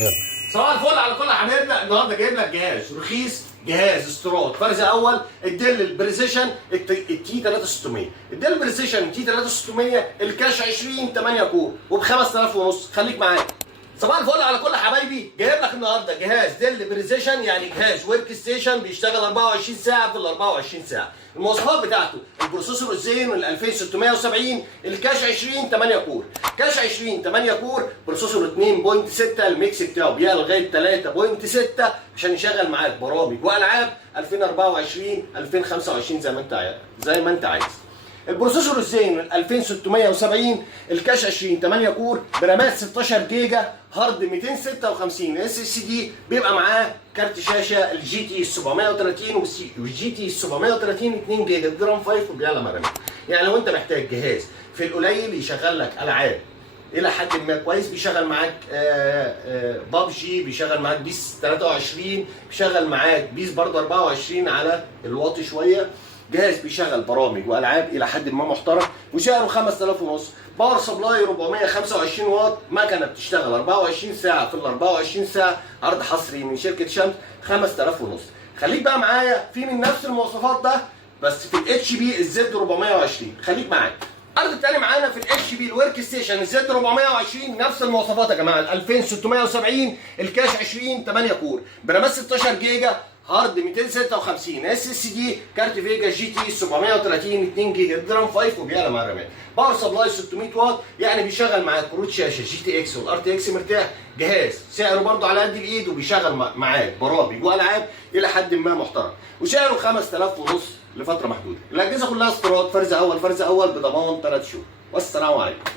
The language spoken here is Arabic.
يلا. صباح الفل على كل حبايبنا. النهارده جايب لك جهاز رخيص، جهاز استيراد فرز اول، الديل البريسيشن التي 3600. الديل البريسيشن تي 3600 الكاش 20 8 كور وب 5000 ونص. خليك معايا. صباح الفل على كل حبايبي. جايب لك النهارده جهاز ديل بريسيشن، يعني جهاز ورك ستيشن بيشتغل 24 ساعه في ال 24 ساعه. المواصفات بتاعته البروسيسور الزين ال 2670، الكاش 20 8 كور. كاش 20 8 كور، بروسيسور 2.6، الميكس بتاعه بيعلى لغايه 3.6 عشان يشغل معاك برامج والعاب 2024 2025 زي ما انت عايز. البروسيسور الزين ال 2670، الكاش 20 8 كور برامات 16 جيجا، هارد 256 اس اس دي، بيبقى معاه كارت شاشه الجي تي 730 والجي تي 730 2 جيجا درام 5 وبيعلى مرامات. يعني لو انت محتاج جهاز في القليل يشغل لك العاب الى حد ما كويس، بيشغل معاك بابجي، بيشغل معاك بيس 23، بيشغل معاك بيس برضه 24 على الواطي شويه. جهاز بيشغل برامج والعاب الى حد ما محترم، وسعره 5000 ونص. باور سبلاي 425 واط، مكنه بتشتغل 24 ساعه في ال 24 ساعه. عرض حصري من شركه شمس 5000 ونص. خليك بقى معايا في من نفس المواصفات ده بس في الاتش بي الزد 420. خليك معايا. العرض التاني معانا في الاتش بي الورك ستيشن الزد 420، نفس المواصفات يا جماعه. ال 2670، الكاش 20 8 كور برامات 16 جيجا، هارد 256 اس اس دي، كارت فيجا جي تي 730 2 جيجا درام 5 وبيعلى مع الرامات. باور سبلاي 600 واط، يعني بيشغل معاك كروت شاشه جي تي اكس والار تي اكس مرتاح. جهاز سعره برضه على قد الايد وبيشغل معاك برامج والعاب الى حد ما محترم، وسعره 5000 ونص لفتره محدوده. الاجهزه كلها استيراد فرز اول بضمان 3 شهور. والسلام عليكم.